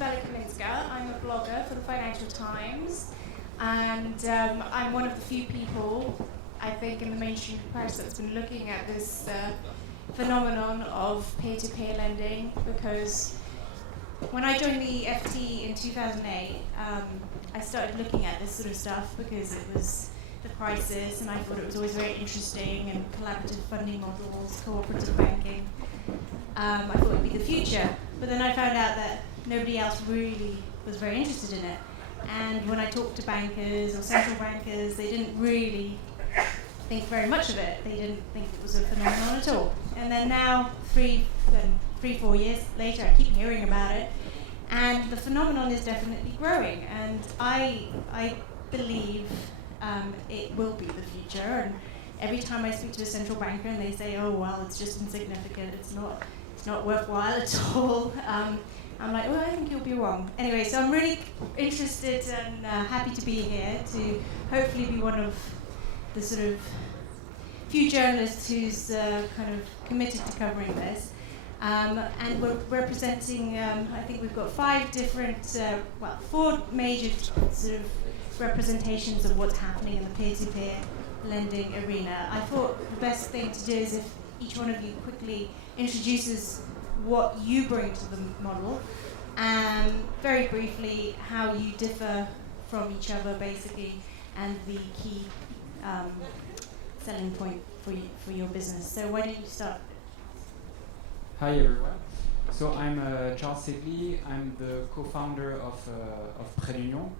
Izabella Kaminska. I'm a blogger for the Financial Times, and I'm one of the few people, I think, in the mainstream press that's been looking at this phenomenon of peer-to-peer lending, because when I joined the FT in 2008, I started looking at this sort of stuff because it was the crisis, and I thought it was always very interesting, and collaborative funding models, cooperative banking. I thought it would be the future, but then I found out that nobody else really was very interested in it. And when I talked to bankers or central bankers, they didn't really think very much of it. They didn't think it was a phenomenon at all. And then now, 4 years later, I keep hearing about it, and the phenomenon is definitely growing. And I believe it will be the future. And every time I speak to a central banker and they say, "Oh well, it's just insignificant. It's not worthwhile at all." I'm like, "Well, I think you'll be wrong." Anyway, so I'm really interested and happy to be here to hopefully be one of the sort of few journalists who's kind of committed to covering this. And we're representing, I think we've got 4 major sort of representations of what's happening in the peer-to-peer lending arena. I thought the best thing to do is if each one of you quickly introduces what you bring to the model, and very briefly how you differ from each other, basically, and the key selling point for your business. So why don't you start? Hi everyone. So I'm Charles Sedley. I'm the co-founder of Prêt d'Union.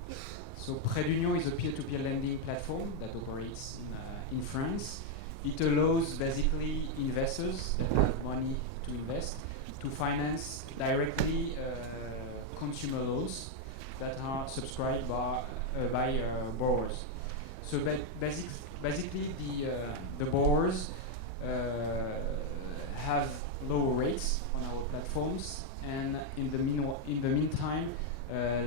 So Prêt d'Union is a peer-to-peer lending platform that operates in France. It allows basically investors that have money to invest to finance directly consumer loans that are subscribed by borrowers. So basically the borrowers have lower rates on our platforms, and in the meantime,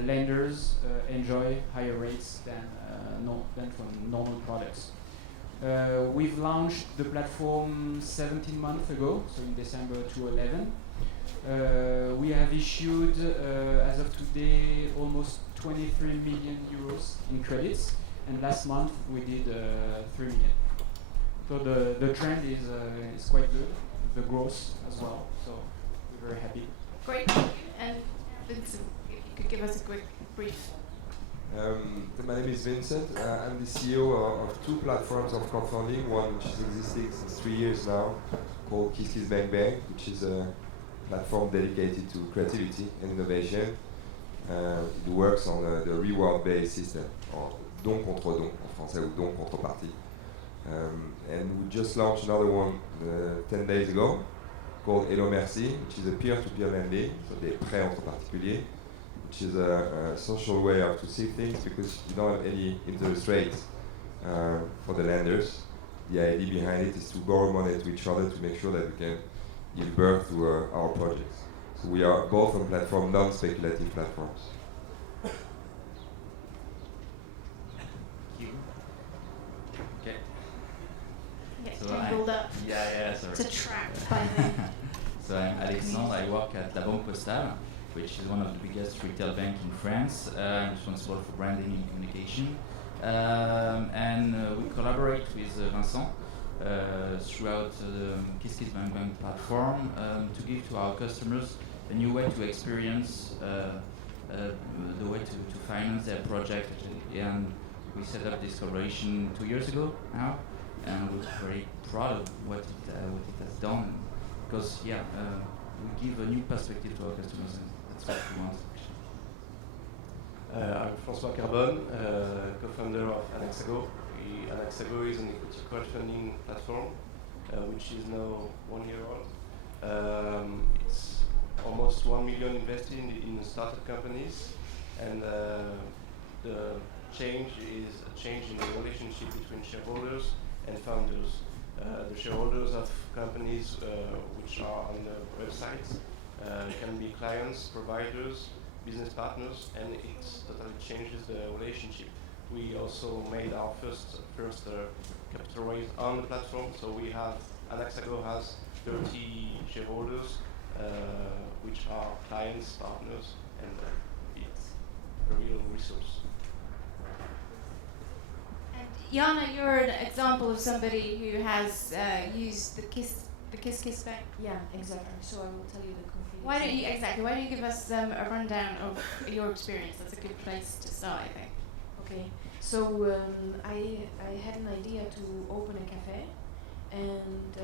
lenders enjoy higher rates than from normal products. We've launched the platform 17 months ago, so in December 2011. We have issued, as of today, almost 23 million euros in credits, and last month we did 3 million. So the trend is quite good, the growth as well, so we're very happy. Great. And Vincent, if you could give us a quick brief. My name is Vincent. I'm the CEO of 2 platforms of crowdfunding, one which is existing since 3 years now, called Banque, which is a platform dedicated to creativity and innovation. It works on the reward-based system, or don contre don en français, ou don contrepartie. And we just launched another one 10 days ago, called Hello Merci, which is a peer-to-peer lending, so des prêts entre particuliers, which is a social way to see things because you don't have any interest rates for the lenders. The idea behind it is to borrow money to each other to make sure that we can give birth to our projects. So we are both on platform, non-speculative platforms. Okay. Get So tangled up. Yeah, sorry. It's a trap, by the way. So I'm Alexandre. I work at la Banque Postale, which is one of the biggest retail banks in France. I'm responsible for branding and communication. And we collaborate with Vincent throughout the Banque platform to give to our customers a new way to experience the way to finance their project. And we set up this collaboration 2 years ago now, and we're very proud of what it has done, because we give a new perspective to our customers, and that's what we want. I'm François Carbone, co-founder of Anaxago. Anaxago is an equity crowdfunding platform, which is now 1 year old. It's almost 1 million invested in startup companies, and the change is a change in the relationship between shareholders and founders. The shareholders of companies which are on the websites can be clients, providers, business partners, and it totally changes the relationship. We also made our first capital raise on the platform, so we have, Anaxago has 30 shareholders, which are clients, partners, and it's a real resource. And Jana, you're an example of somebody who has used the Kiss Bank. Yeah, exactly. So I will tell you the concrete. Why don't you give us a rundown of your experience? That's a good place to start, I think. Okay. So I had an idea to open a cafe, and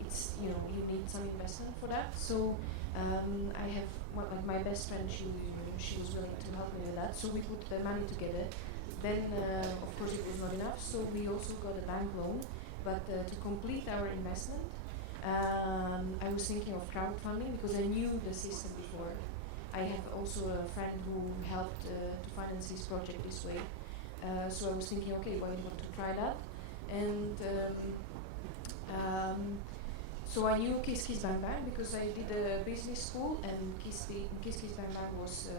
it's you need some investment for that. So I have my best friend. She was willing to help me with that. So we put the money together. Then of course it was not enough. So we also got a bank loan. But to complete our investment, I was thinking of crowdfunding because I knew the system before. I have also a friend who helped to finance this project this way. So I was thinking, okay, why not to try that? And so I knew Kiss Banque because I did a business school, and Kiss Banque was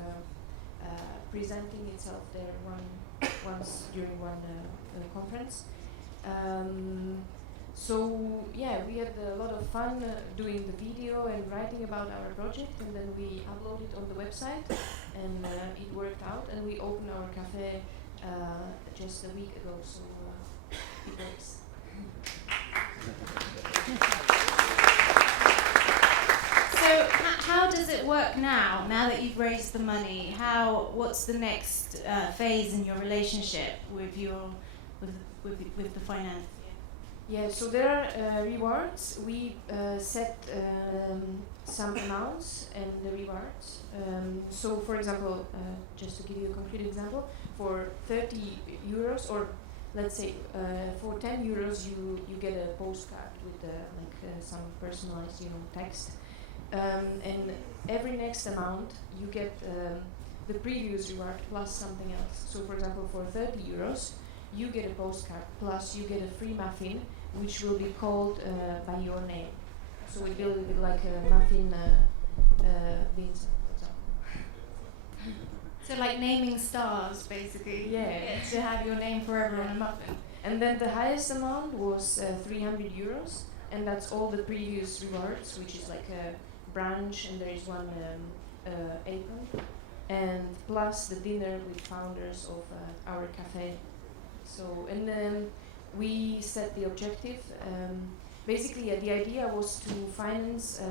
presenting itself there once during one conference. So yeah, we had a lot of fun doing the video and writing about our project, and then we uploaded it on the website, and it worked out, and we opened our cafe just a week ago, so it works. So how does it work now? Now that you've raised the money, what's the next phase in your relationship with the finance? Yeah, so there are rewards. We set some amounts and the rewards. So, for example, just to give you a concrete example, for 30 euros, or let's say for 10 euros, you get a postcard with some personalized, text. And every next amount, you get the previous reward plus something else. So, for example, for 30 euros, you get a postcard plus you get a free muffin, which will be called by your name. So it will be like a muffin Vincent, for example. So like naming stars, basically. Yeah. To have your name forever on a muffin. And then the highest amount was 300 euros, and that's all the previous rewards, which is like a brunch, and there is one apron, and plus the dinner with founders of our cafe. So, and then we set the objective. Basically, the idea was to finance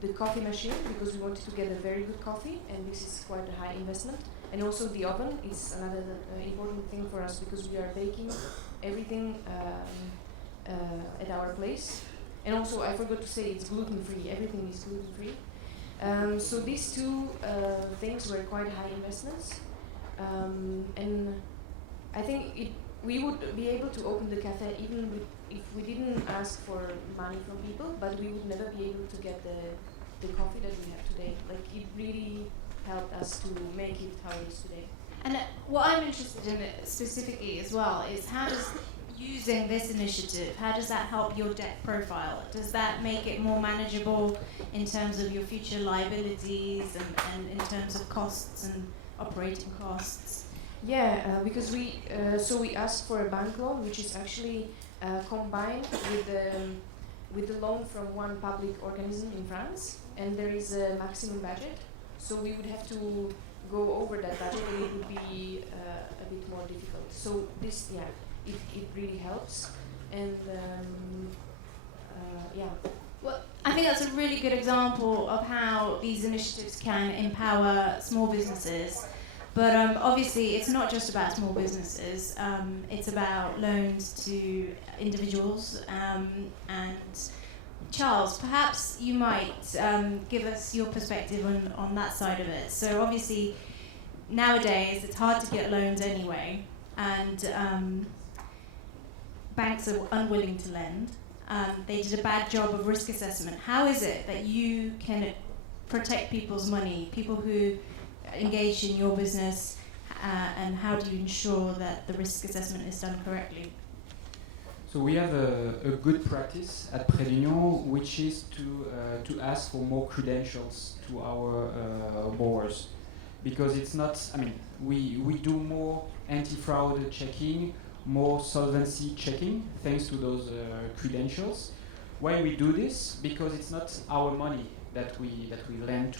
the coffee machine because we wanted to get a very good coffee, and this is quite a high investment. And also the oven is another important thing for us because we are baking everything at our place. And also, I forgot to say, it's gluten-free. Everything is gluten-free. So these two things were quite high investments. And I think we would be able to open the cafe even if we didn't ask for money from people, but we would never be able to get the coffee that we have today. Like, it really helped us to make it how it is today. And what I'm interested in specifically as well is how does using this initiative, how does that help your debt profile? Does that make it more manageable in terms of your future liabilities and in terms of costs and operating costs? Yeah, because we asked for a bank loan, which is actually combined with the loan from one public organism in France, and there is a maximum budget. So we would have to go over that budget, and it would be a bit more difficult. So this, it really helps, and Well, I think that's a really good example of how these initiatives can empower small businesses. But obviously, it's not just about small businesses. It's about loans to individuals. And Charles, perhaps you might give us your perspective on that side of it. So obviously, nowadays, it's hard to get loans anyway. And banks are unwilling to lend. They did a bad job of risk assessment. How is it that you can protect people's money, people who engage in your business, and how do you ensure that the risk assessment is done correctly? So we have a good practice at Préunion, which is to ask for more credentials to our borrowers, because it's not. I mean, we do more anti-fraud checking, more solvency checking, thanks to those credentials. Why we do this? Because it's not our money that we lend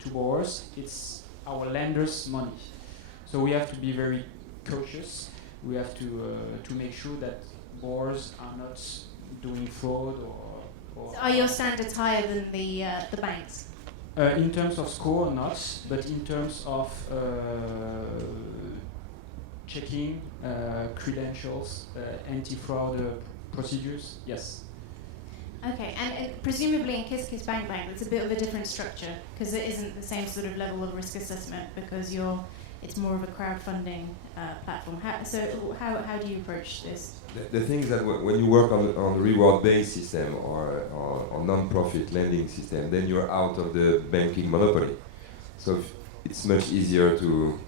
to borrowers, it's our lenders' money. So we have to be very cautious. We have to make sure that borrowers are not doing fraud or So are your standards higher than the banks? in terms of score, not, but in terms of checking credentials, anti-fraud procedures, yes. Okay, and presumably in KissKissBank, it's a bit of a different structure because it isn't the same sort of level of risk assessment because it's more of a crowdfunding platform. How do you approach this? The thing is that when you work on a reward-based system or non-profit lending system, then you're out of the banking monopoly. So it's much easier to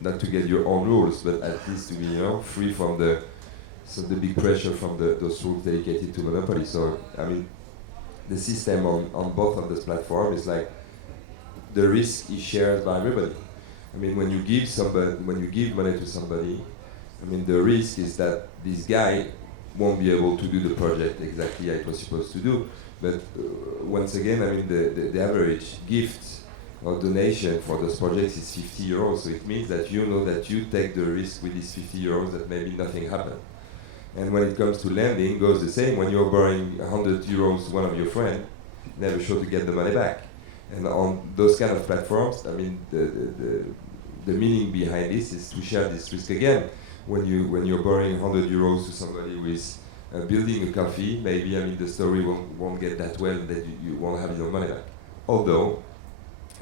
not to get your own rules, but at least to be free from the big pressure from those rules dedicated to monopoly. So I mean, the system on both of those platforms is like the risk is shared by everybody. I mean, when you give money to somebody, I mean, the risk is that this guy won't be able to do the project exactly as it was supposed to do. But once again, I mean, the average gift or donation for those projects is 50 euros. So it means that you know that you take the risk with these 50 euros that maybe nothing happened. And when it comes to lending, it goes the same. When you're borrowing 100 euros to one of your friends, never sure to get the money back. And on those kind of platforms, I mean, the meaning behind this is to share this risk again. When you're borrowing 100 euros to somebody who is building a coffee, maybe I mean the story won't get that well, that you won't have your money back. Although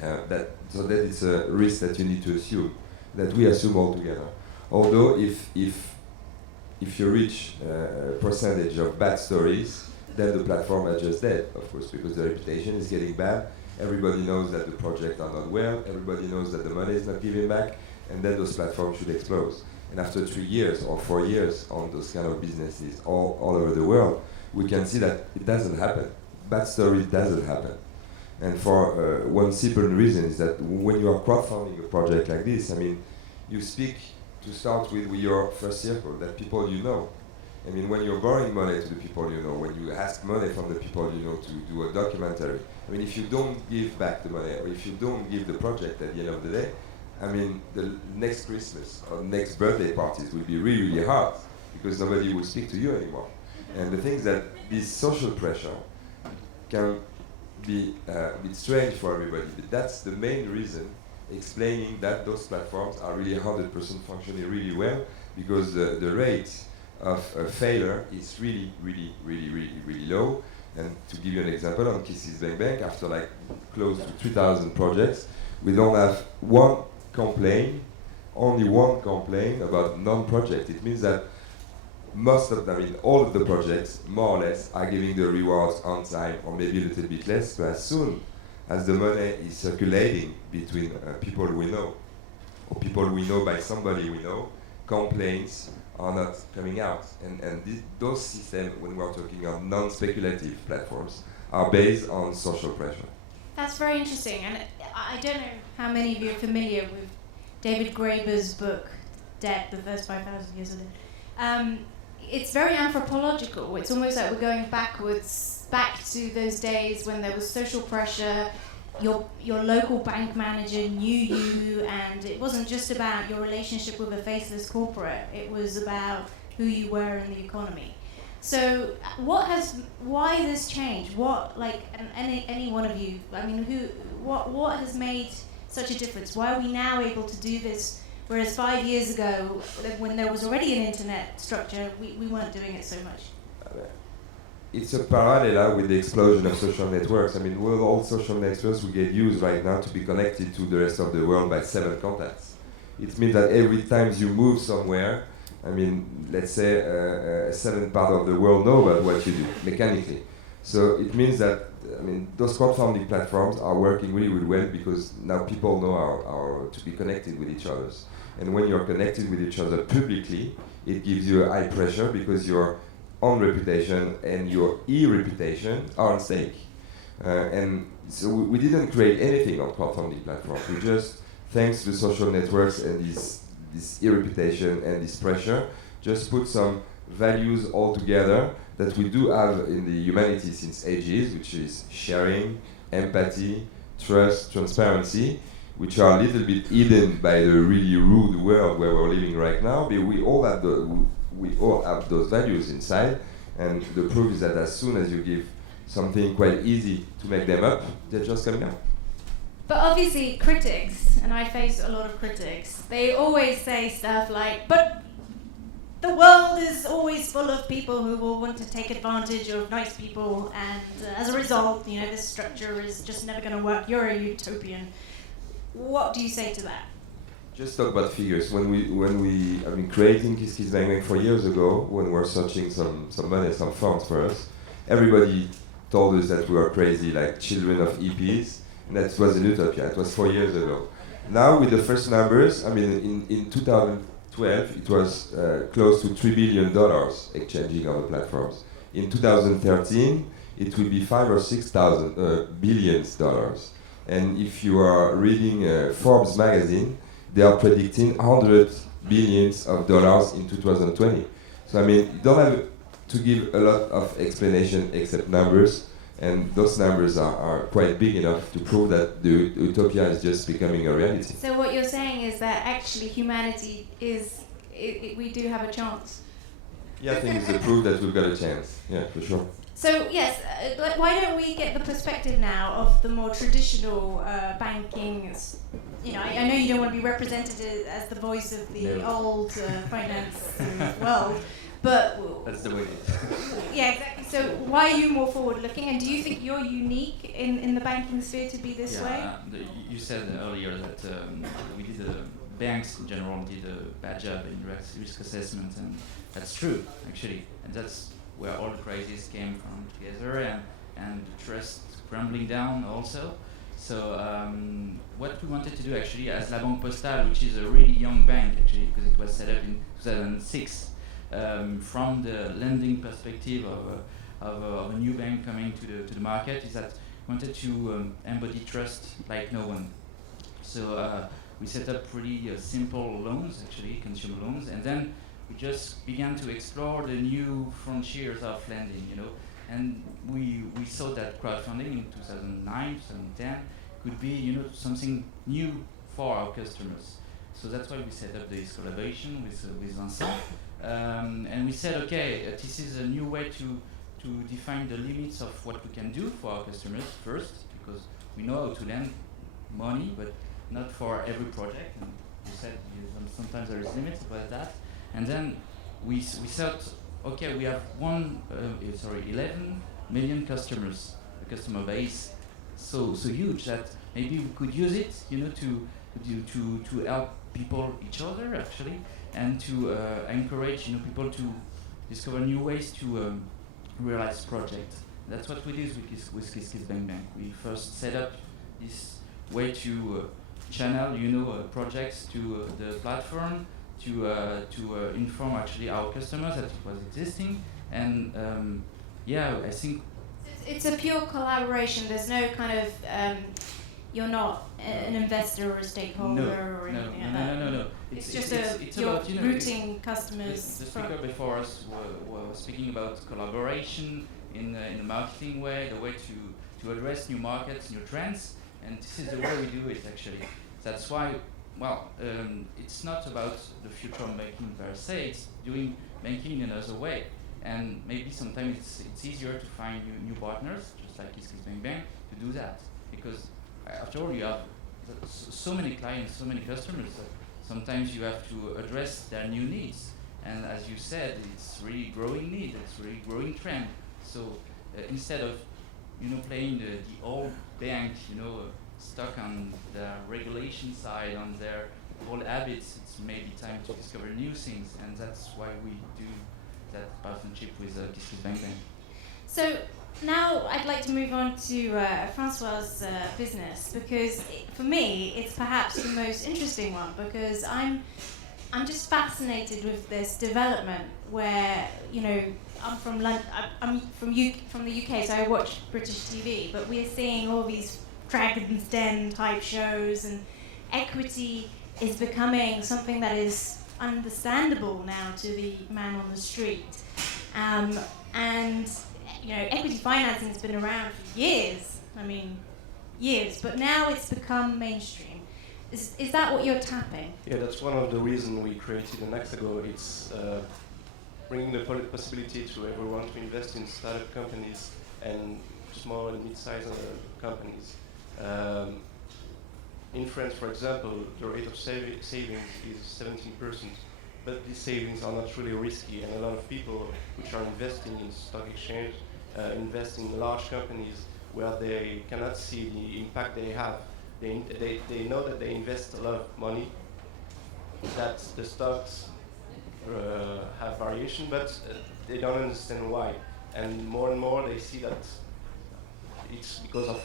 that is a risk that you need to assume, that we assume altogether. Although if you reach a percentage of bad stories, then the platform is just dead, of course, because the reputation is getting bad. Everybody knows that the projects are not well, everybody knows that the money is not given back, and then those platforms should explode. And after 3 years or 4 years on those kind of businesses all over the world, we can see that it doesn't happen. Bad stories doesn't happen. And for one simple reason is that when you are crowdfunding a project like this, I mean, you speak to start with your first circle, that people you know. I mean, when you're borrowing money to the people you know, when you ask money from the people you know to do a documentary, I mean, if you don't give back the money, or if you don't give the project at the end of the day, I mean, the next Christmas or next birthday parties will be really, really hard because nobody will speak to you anymore. And the thing is that this social pressure can be a bit strange for everybody, but that's the main reason explaining that those platforms are really 100% functioning really well, because the rate of failure is really, really, really, really, really low. And to give you an example, on KissKissBank, after like close to 3,000 projects, we don't have only one complaint about non-project. It means that most of them, I mean, all of the projects, more or less, are giving the rewards on time, or maybe a little bit less, but as soon as the money is circulating between people we know, or people we know by somebody we know, complaints are not coming out. And those systems, when we're talking of non-speculative platforms, are based on social pressure. That's very interesting, and I don't know how many of you are familiar with David Graeber's book, Debt, the First 5,000 Years of Debt. It's very anthropological. It's almost like we're going back to those days when there was social pressure. Your local bank manager knew you, and it wasn't just about your relationship with a faceless corporate. It was about who you were in the economy. So, why this change? Any one of you? I mean, what has made such a difference? Why are we now able to do this, whereas 5 years ago, when there was already an internet structure, we weren't doing it so much? It's a parallel with the explosion of social networks. I mean, all social networks we get used right now to be connected to the rest of the world by 7 contacts. It means that every time you move somewhere, I mean, let's say a certain part of the world know about what you do mechanically. So it means that, I mean, those crowdfunding platforms are working really, really well because now people know how to be connected with each other. And when you're connected with each other publicly, it gives you a high pressure because your own reputation and your e-reputation are at stake. And so we didn't create anything on crowdfunding platforms. We just, thanks to the social networks and this e-reputation and this pressure, just put some values all together that we do have in the humanity since ages, which is sharing, empathy, trust, transparency, which are a little bit hidden by the really rude world where we're living right now. But we all have those values inside, and the proof is that as soon as you give something quite easy to make them up, they're just coming up. But obviously, critics, and I face a lot of critics, they always say stuff like, but the world is always full of people who will want to take advantage of nice people, and as a result, this structure is just never going to work. You're a utopian. What do you say to that? Just talk about figures. When we have been creating KissKissBankBank 4 years ago, when we were searching some money, some funds for us, everybody told us that we were crazy, like children of hippies, and that was an utopia. It was 4 years ago. Now, with the first numbers, in 2012, it was close to $3 billion exchanging on the platforms. In 2013, it will be 5 or 6,000 billions dollars. And if you are reading Forbes magazine, they are predicting $100 billions in 2020. So you don't have to give a lot of explanation except numbers, and those numbers are quite big enough to prove that the utopia is just becoming a reality. So what you're saying is that actually humanity we do have a chance. Yeah, I think it's the proof that we've got a chance. Yeah, for sure. So yes, why don't we get the perspective now of the more traditional banking? I know you don't want to be represented as the voice of the old finance world, but that's the way it is. Yeah, exactly. So why are you more forward-looking, and do you think you're unique in the banking sphere to be this way? You said earlier that we did banks in general did a bad job in risk assessment, and that's true actually, and that's where all the crises came from together, and the trust crumbling down also. So what we wanted to do actually as La Banque Postale, which is a really young bank actually, because it was set up in 2006, from the lending perspective of a new bank coming to the market, is that we wanted to embody trust like no one. So we set up pretty simple loans, actually, consumer loans, and then we just began to explore the new frontiers of lending, and we saw that crowdfunding in 2009, 2010 could be, something new for our customers. So that's why we set up this collaboration with Vincent, and we said, okay, this is a new way to define the limits of what we can do for our customers first, because we know how to lend money, but not for every project. And we said sometimes there is limits about that. And then we thought, okay, we have 11 million customers, a customer base so huge that maybe we could use it, to help people, each other actually, and to encourage people to discover new ways to realize projects. That's what we did with KissKissBankBank. We first set up this way to channel, projects to the platform, to inform actually our customers that it was existing, and I think it's a pure collaboration. There's no kind of you're not an investor or a stakeholder or anything like that. No. It's you're about, routing customers. The speaker before us was speaking about collaboration in a marketing way, the way to address new markets, new trends, and this is the way we do it actually. That's why. Well, it's not about the future of banking per se, it's doing banking in another way. And maybe sometimes it's easier to find new partners, just like KissKissBankBank, to do that. Because after all, you have so many clients, so many customers, that sometimes you have to address their new needs. And as you said, it's really growing need, it's really growing trend. So instead of playing the old bank, stuck on the regulation side, on their old habits, it's maybe time to discover new things, and that's why we do that partnership with KissKissBankBank. So now I'd like to move on to Francois's business, because for me it's perhaps the most interesting one, because I'm just fascinated with this development where I'm from London, I'm from the UK, so I watch British TV, but we're seeing all these Dragon's Den type shows, and equity is becoming something that is understandable now to the man on the street. And equity financing has been around for years. years, but now it's become mainstream. Is that what you're tapping? Yeah, that's one of the reasons we created an Hexago. It's bringing the possibility to everyone to invest in startup companies and small and mid-sized companies. In France, for example, the rate of savings is 17%, but these savings are not really risky, and a lot of people which are investing in stock exchange, invest in large companies where they cannot see the impact they have. They know that they invest a lot of money, that the stocks have variation, but they don't understand why. And more they see that it's because of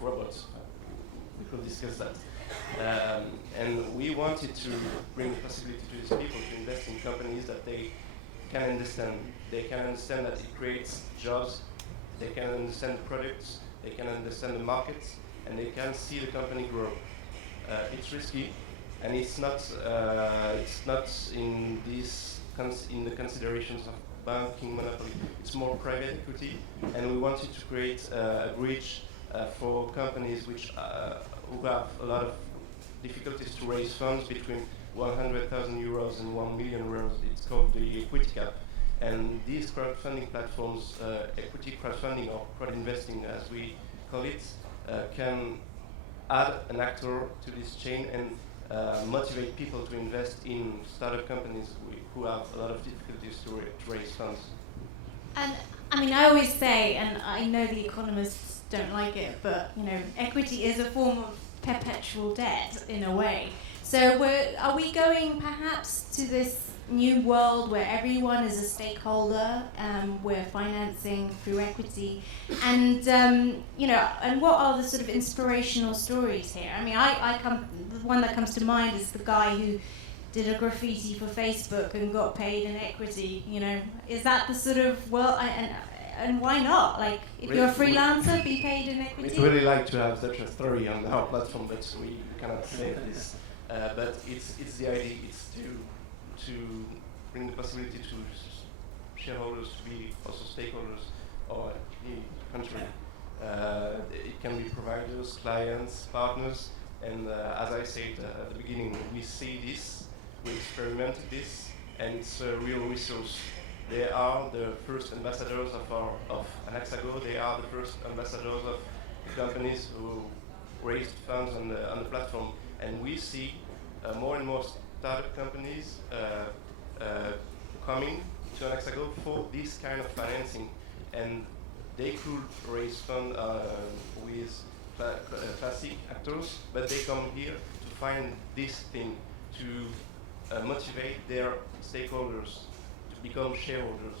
robots. We could discuss that. And we wanted to bring the possibility to these people to invest in companies that they can understand. They can understand that it creates jobs, they can understand the products, they can understand the markets, and they can see the company grow. It's risky, and it's not in the considerations of banking monopoly. It's more private equity, and we wanted to create a bridge for companies which who have a lot of difficulties to raise funds between 100,000 euros and 1 million euros. It's called the equity cap. And these crowdfunding platforms, equity crowdfunding or crowd investing as we call it, can add an actor to this chain and motivate people to invest in startup companies who have a lot of difficulties to raise funds. And I mean, I always say, and I know the economists don't like it, but you know, equity is a form of perpetual debt in a way. So are we going perhaps to this new world where everyone is a stakeholder? We're financing through equity, and you know, and what are the sort of inspirational stories here? I mean, the one that comes to mind is the guy who did a graffiti for Facebook and got paid in equity. You know, is that the sort of and why not? Like, if you're a freelancer, be paid in equity. We'd really like to have such a story on our platform, but we cannot say this. But it's the idea. It's to bring the possibility to shareholders to be also stakeholders or in country. It can be providers, clients, partners, and as I said at the beginning, we see this, we experimented this, and it's a real resource. They are the first ambassadors of Hexago. They are the first ambassadors of companies who raised funds on the platform, and we see more and more startup companies coming to Hexago for this kind of financing, and they could raise funds with classic actors, but they come here to find this thing to motivate their stakeholders to become shareholders.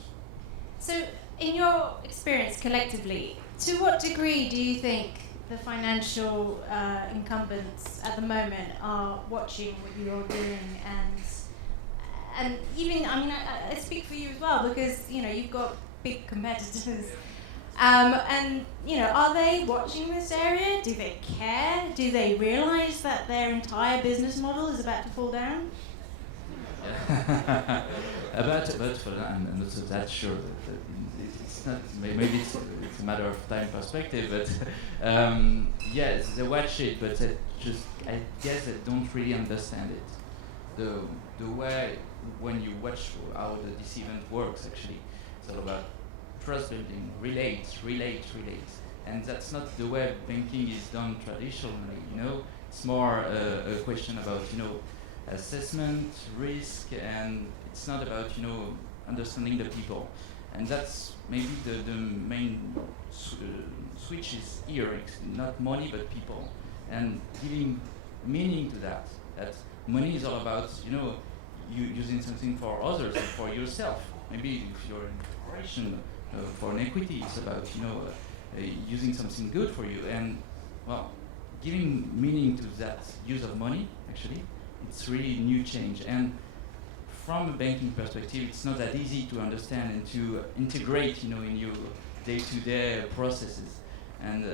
So, in your experience collectively, to what degree do you think the financial incumbents at the moment are watching what you're doing, and even, I mean, I speak for you as well, because you know you've got big competitors, and you know, are they watching this area? Do they care? Do they realise that their entire business model is about to fall down? Yeah. about for I'm not so that sure. It's not. Maybe it's a matter of time perspective, but yes, they watch it, but I guess they don't really understand it. The way when you watch how this event works, actually, it's all about trust building, relate, and that's not the way banking is done traditionally. You know, it's more a question about assessment, risk, and it's not about understanding the people, and that's maybe the main switch is here. It's not money but people, and giving meaning to that. That money is all about you using something for others and for yourself. Maybe if you're in corporation for an equity, it's about using something good for you, and well, giving meaning to that use of money. Actually, it's really new change, and from a banking perspective, it's not that easy to understand and to integrate, in your day-to-day processes, and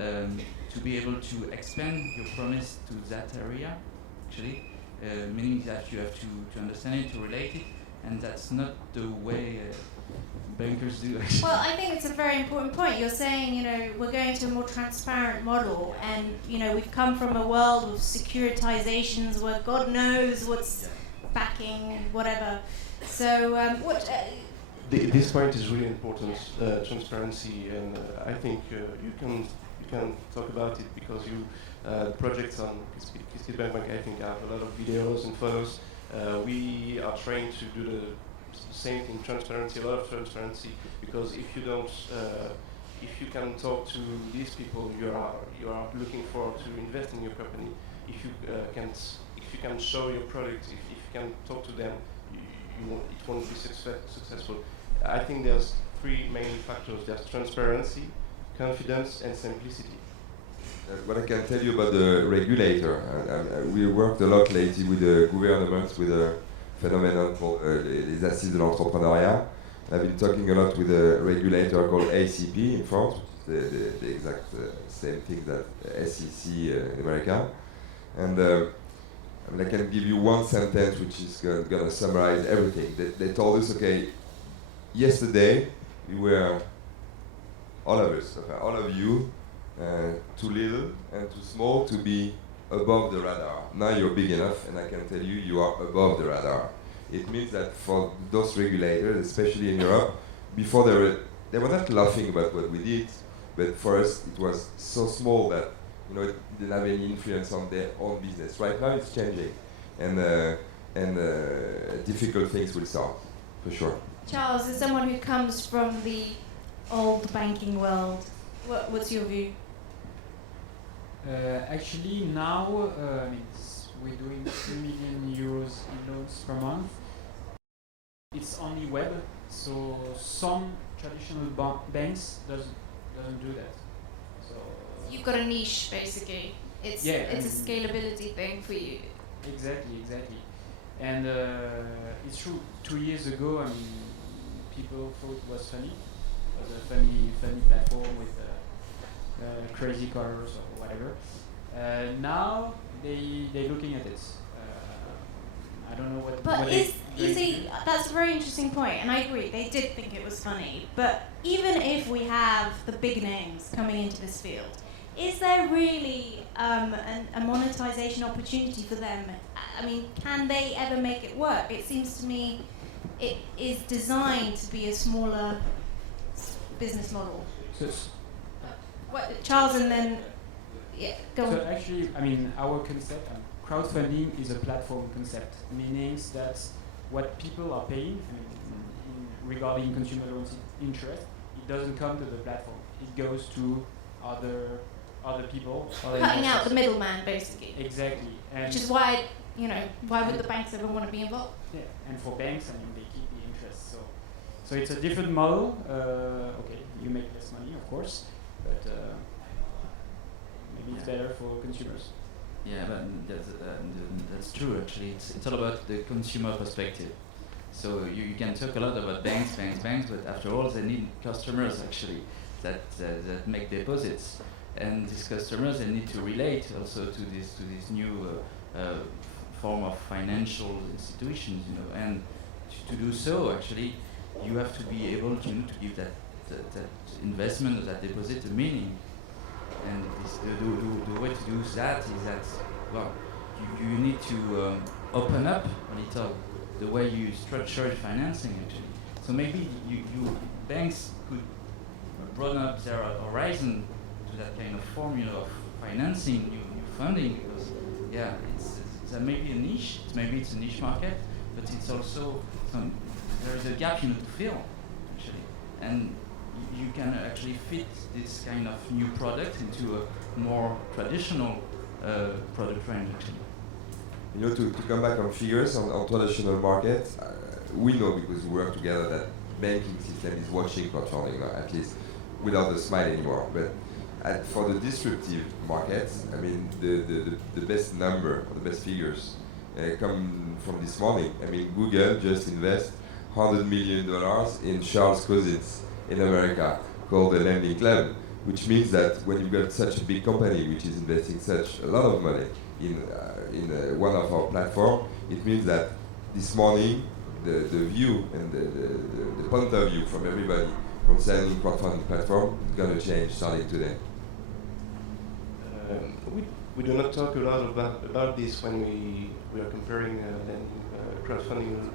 to be able to expand your promise to that area, actually, meaning that you have to understand it, to relate it, and that's not the way bankers do actually. Well, I think it's a very important point. You're saying, we're going to a more transparent model, and we've come from a world of securitizations where God knows what's backing whatever. So, This point is really important, transparency, and I think you can talk about it because projects on Kiss Bank, I think, have a lot of videos and photos. We are trying to do the same thing, transparency, a lot of transparency, because if you don't, if you can talk to these people you are looking for to invest in your company, if you can show your product, if you can talk to them, it won't be successful. I think there's three main factors. There's transparency, confidence, and simplicity. What I can tell you about the regulator, we worked a lot lately with the government, with a phenomenon called les assises de l'entrepreneuriat. I've been talking a lot with a regulator called ACP in France, the exact same thing that SEC in America. And I can give you one sentence which is going to summarize everything. They told us, okay, yesterday we were, all of you, too little and too small to be above the radar. Now you're big enough, and I can tell you, you are above the radar. It means that for those regulators, especially in Europe, before they were not laughing about what we did, but for us it was so small that it didn't have any influence on their own business. Right now it's changing, and difficult things will start, for sure. Charles, as someone who comes from the old banking world, what's your view? Actually, now we're doing 3 million euros in loans per month. It's only web, so some traditional banks doesn't do that. So you've got a niche, basically. It's a scalability thing for you. Exactly. And it's true. 2 years ago, people thought it was funny. It was a funny platform with crazy colors or whatever. Now they're looking at it. I don't know what. But you see, that's a very interesting point, and I agree. They did think it was funny. But even if we have the big names coming into this field, is there really a monetization opportunity for them? Can they ever make it work? It seems to me it is designed to be a smaller business model. Charles, and then go on. So actually, our concept, crowdfunding is a platform concept, meaning that what people are paying regarding consumer loans interest, it doesn't come to the platform. It goes to other people. Cutting out the middleman, basically. Exactly. And which is why, why would the banks ever want to be involved? Yeah, and for banks, they keep the interest. So it's a different model. Okay, you make less money, of course, but maybe it's better for consumers. Yeah, but that's true. Actually, it's all about the consumer perspective. So you can talk a lot about banks, but after all, they need customers actually that make deposits, and these customers they need to relate also to this new form of financial institutions, and to do so actually you have to be able to give that investment or that deposit a meaning. And the way to do that is that, well, you need to open up a little the way you structure financing actually. So maybe you banks could broaden up their horizon to that kind of formula of financing, new funding, because there may be a niche, maybe it's a niche market, but it's also there is a gap to fill actually, and you can actually fit this kind of new product into a more traditional product range actually. To come back on figures on traditional markets, we know because we work together that banking system is watching crowdfunding, at least without the smile anymore. But for the disruptive markets, the best number, or the best figures come from this morning. Google just invested $100 million in Charles Cousins in America, called the Lending Club, which means that when you've got such a big company which is investing such a lot of money in one of our platforms, it means that this morning the view and the point of view from everybody concerning crowdfunding platform is going to change starting today? We do not talk a lot about this when we are comparing crowdfunding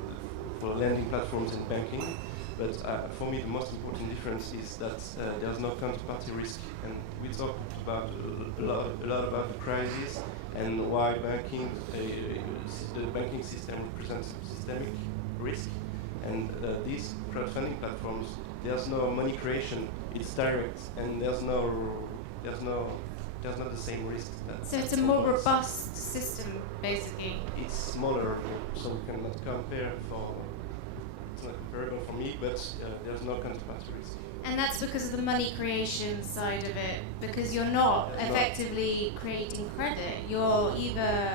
for lending platforms and banking. But for me, the most important difference is that there's no counterparty risk, and we talked about a lot about the crisis and why the banking system represents systemic risk. And these crowdfunding platforms, there's no money creation; it's direct, and there's not the same risk. So it's a more robust system, basically. It's smaller, so we cannot compare it's not comparable for me, but there's no counterparty risk. And that's because of the money creation side of it, because you're not effectively creating credit. You're either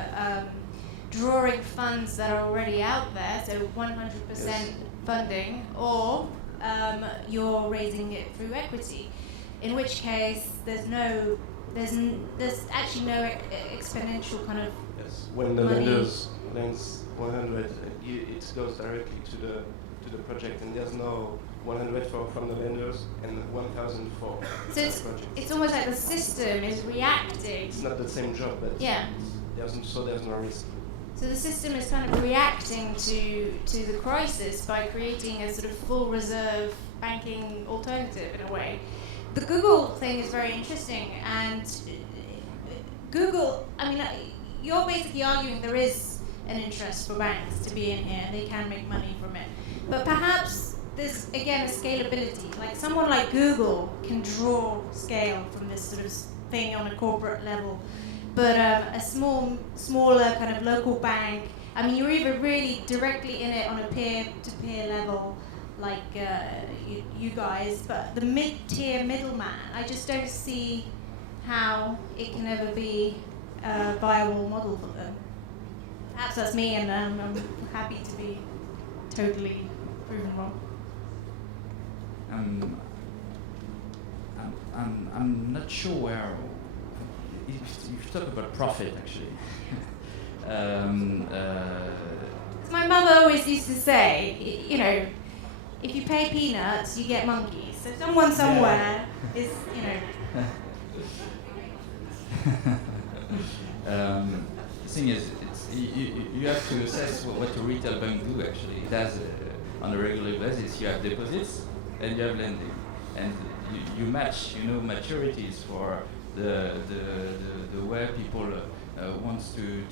drawing funds that are already out there, so 100% funding, or you're raising it through equity. In which case, there's actually no exponential kind of. Yes, when the lenders lends 100, it goes directly to the project, and there's no 100 from the lenders and 1,000 for so the project. It's almost like the system is reacting. It's not the same job, but there's no risk. So the system is kind of reacting to the crisis by creating a sort of full reserve banking alternative in a way. The Google thing is very interesting, and Google, you're basically arguing there is an interest for banks to be in here, they can make money from it. But perhaps there's, again, a scalability. Like someone like Google can draw scale from this sort of thing on a corporate level. But a smaller kind of local bank, you're either really directly in it on a peer-to-peer level, like you guys, but the mid-tier middleman, I just don't see how it can ever be a viable model for them. Perhaps that's me, and I'm happy to be totally proven wrong. I'm not sure where. You talk about profit, actually. My mother always used to say, if you pay peanuts, you get monkeys. So someone somewhere is, The thing is, you have to assess what a retail bank do. Actually, it has on a regular basis. You have deposits and you have lending, and you match, maturities for the way people wants to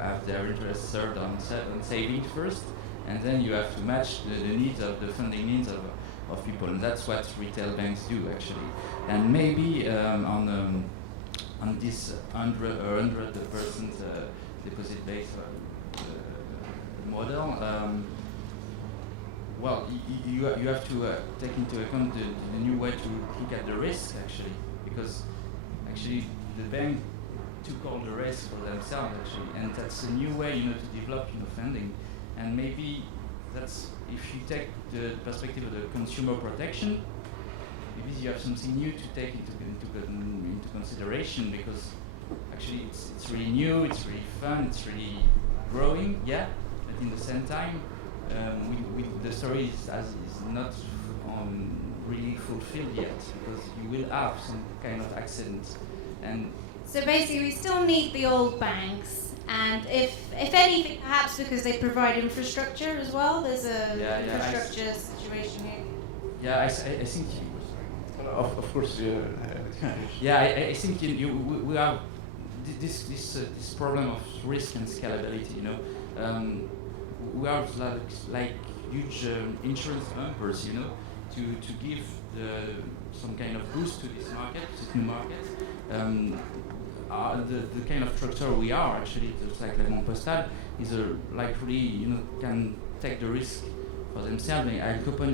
have their interest served on savings first, and then you have to match the needs of the funding needs of people, and that's what retail banks do actually. And maybe on this 100% deposit-based model, well, you have to take into account the new way to look at the risk actually, because actually the bank took all the risk for themselves actually, and that's a new way to develop funding. And maybe that's, if you take the perspective of the consumer protection, maybe you have something new to take into consideration, because actually it's really new, it's really fun, it's really growing, but in the same time the story is not really fulfilled yet, because you will have some kind of accident. And so basically we still need the old banks, and if anything, perhaps because they provide infrastructure as well, there's a infrastructure situation here. Yeah, I think of course, I think we have this problem of risk and scalability. We have like huge insurance bumpers, to give some kind of boost to this new market. The kind of structure we are actually, just like Postale, is really can take the risk for themselves and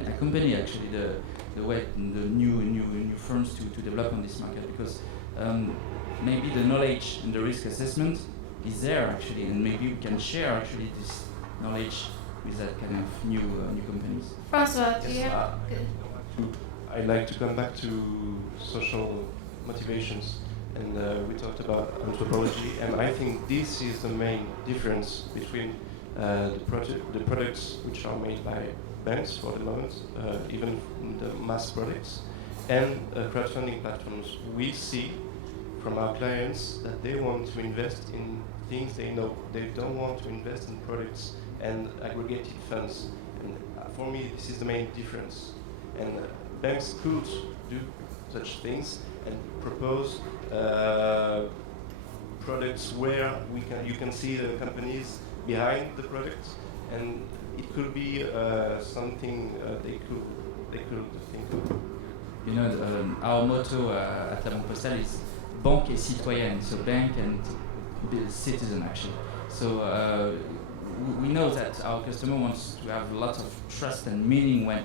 accompany actually the way the new firms to develop on this market, because maybe the knowledge and the risk assessment is there actually, and maybe we can share actually this knowledge with that kind of new companies. François, do you have? I'd like to come back to social motivations, and we talked about anthropology, and I think this is the main difference between the products which are made by banks for the moment, even the mass products, and crowdfunding platforms. We see from our clients that they want to invest in things they know. They don't want to invest in products and aggregated funds. And for me, this is the main difference. And banks could do such things and propose products where you can see the companies behind the product, and it could be something they could think of. You know, our motto at la Banque Postale is Banque et citoyenne, so bank and citizen actually. So we know that our customer wants to have a lot of trust and meaning when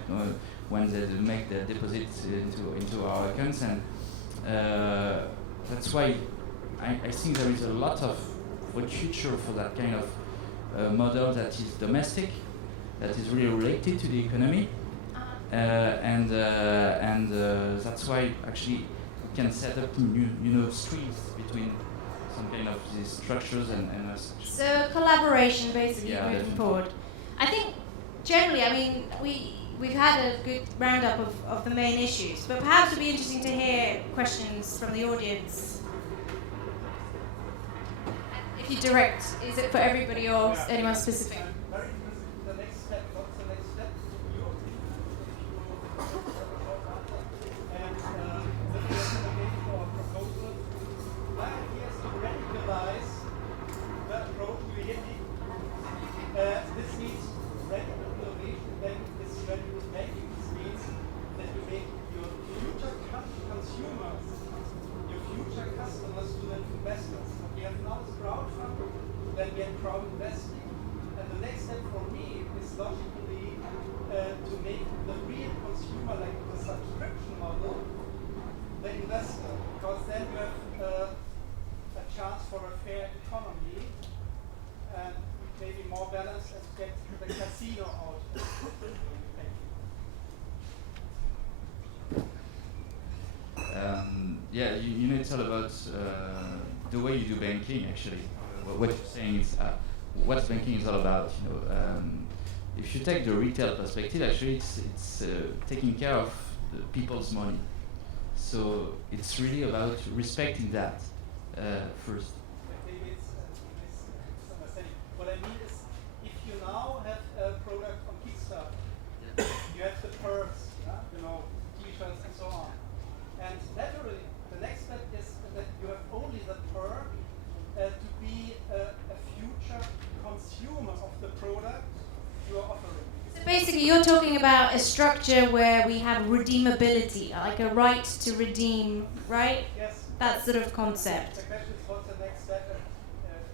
they make the deposit into our accounts, and that's why I think there is a lot of future for that kind of model that is domestic, that is really related to the economy, and that's why actually we can set up new streets between some kind of these structures and such. So collaboration, basically, Yeah, moving definitely. forward. I think generally, I mean, we've had a good roundup of the main issues, but perhaps it would be interesting to hear questions from the audience. If you direct, is it for everybody or anyone specific? Very interesting. The next step, what's the next step for you? And the recommendation or proposal, my idea is to radicalize the approach to hitting. This means radical innovation banking, this radical banking. This means that you make your future consumers, your future customers to the investors. What we have now is crowdfunding, then we have crowd investing, and the next step for me is logically to make the real consumer, like the subscription model, the investor, because then you have a chance for a fair economy and maybe more balance and get the casino out. Thank you. Yeah, you know, it's all about the way you do banking. Actually, what you're saying is what banking is all about. You know, if you take the retail perspective, actually, it's taking care of the people's money. So it's really about respecting that first. Maybe it's misunderstanding. What I mean is, if you now have a product on Kickstarter, you have the perks, you know, t-shirts and so on. And naturally, the next step is that you have only the perk to be a future consumer of the product you are offering. So basically, you're talking about a structure where we have redeemability, like a right to redeem, right? Yes. That sort of concept. The question is, what's the next step?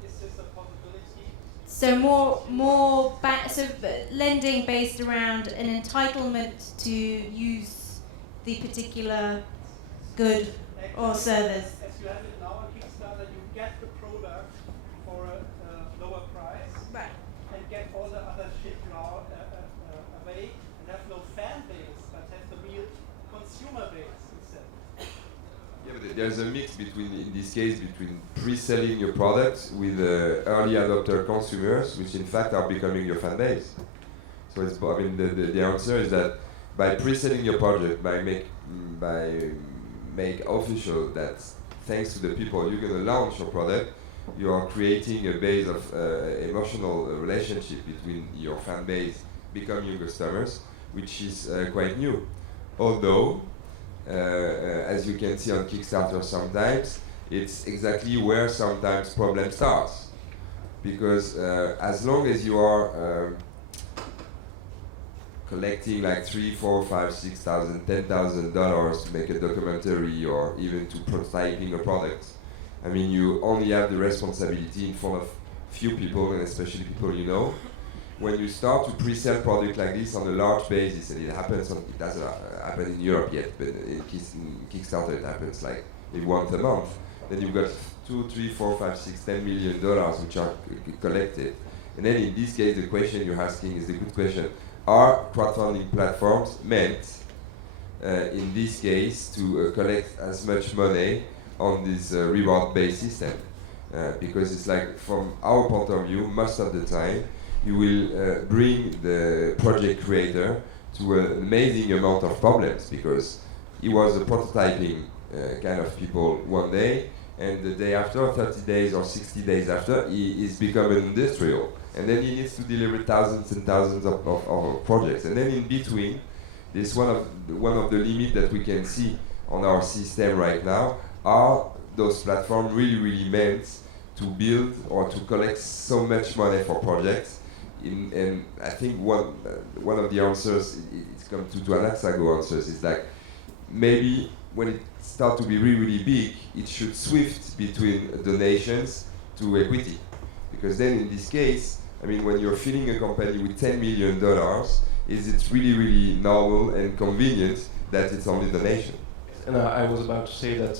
Is this a possibility? So lending based around an entitlement to use the particular good or service. As you have it now on Kickstarter, you get the product for a lower price. Right. And get all the other shit now away and have no fan base, but have the real consumer base instead. Yeah, but there's a mix between, in this case, between pre-selling your products with early adopter consumers, which in fact are becoming your fan base. So it's, I mean, the answer is that by pre-selling your project, by make official that thanks to the people you're going to launch your product, you are creating a base of emotional relationship between your fan base becoming your customers, which is quite new. Although, as you can see on Kickstarter sometimes, it's exactly where sometimes problem starts. Because as long as you are collecting like $3,000, $4,000, $5,000, $6,000, $10,000 to make a documentary or even to prototyping a product, I mean, you only have the responsibility in front of few people, and especially people you know. When you start to pre-sell product like this on a large basis, and it doesn't happen in Europe yet, but in Kickstarter it happens like maybe once a month, then you've got $2, $3, $4, $5, $6, $10 million which are collected. And then in this case, the question you're asking is the good question. Are crowdfunding platforms meant, in this case, to collect as much money on this reward-based system? Because it's like, from our point of view, most of the time, you will bring the project creator to an amazing amount of problems, because he was a prototyping kind of people one day, and the day after, 30 days or 60 days after, he is become an industrial. And then he needs to deliver thousands and thousands of projects. And then in between, this one of the limits that we can see on our system right now are those platforms really meant to build or to collect so much money for projects. And I think one of the answers, it's come to Alexandre answers, is like maybe when it starts to be really big, it should shift between donations to equity. Because then in this case, I mean, when you're filling a company with $10 million, is it really normal and convenient that it's only donation? And I was about to say that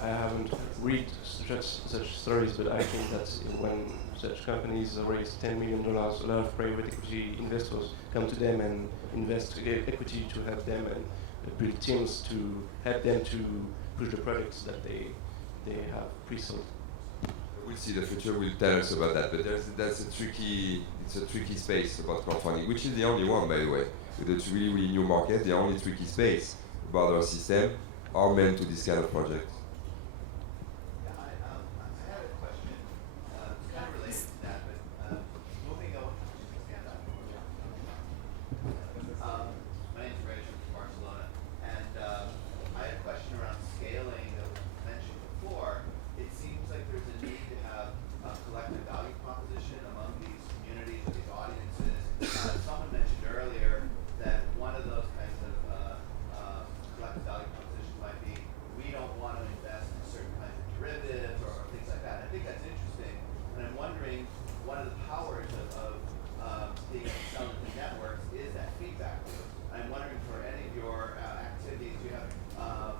I haven't read such stories, but I think that when such companies raise $10 million, a lot of private equity investors come to them and invest to get equity to help them and build teams to help them to push the products that they have pre-sold. We'll see. The future will tell us about that. But it's a tricky space about crowdfunding, which is the only one, by the way. With a really new market, the only tricky space about our system are meant to this kind of project. Yeah, I had a question, kind of related to that, but moving over. My name's Rachel from Barcelona, and I had a question around scaling that was mentioned before. It seems like there's a need to have a collective value proposition among these communities, these audiences. Someone mentioned earlier that one of those kinds of collective value propositions might be, we don't want to invest in certain kinds of derivatives or things like that. I think that's interesting, and I'm wondering, one of the powers of being able to sell into networks is that feedback loop. I'm wondering, for any of your activities, do you have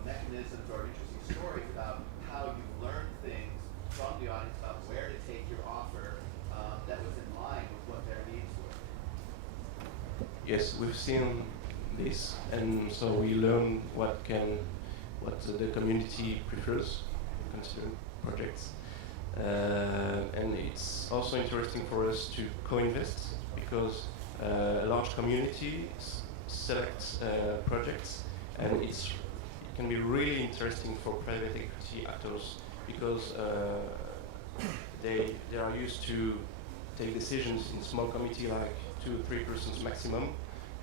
mechanisms or interesting stories about how you learned things from the audience about where to take your offer that was in line with what their needs were? Yes, we've seen this, and so we learn what the community prefers considering projects. And it's also interesting for us to co-invest, because a large community selects projects, and it can be really interesting for private equity actors, because they are used to take decisions in small committee, like 2-3 persons maximum,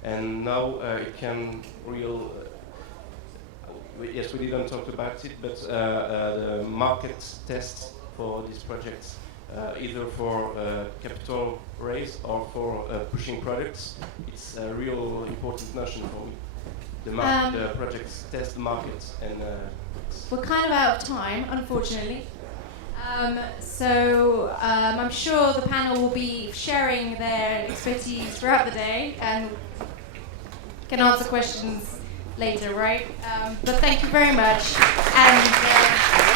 and now it can yes, we didn't talk about it, but the market tests for these projects, either for capital raise or for pushing products, it's a real important notion for me. The projects test the market, and we're kind of out of time, unfortunately. So I'm sure the panel will be sharing their expertise throughout the day and can answer questions later, right? But thank you very much. And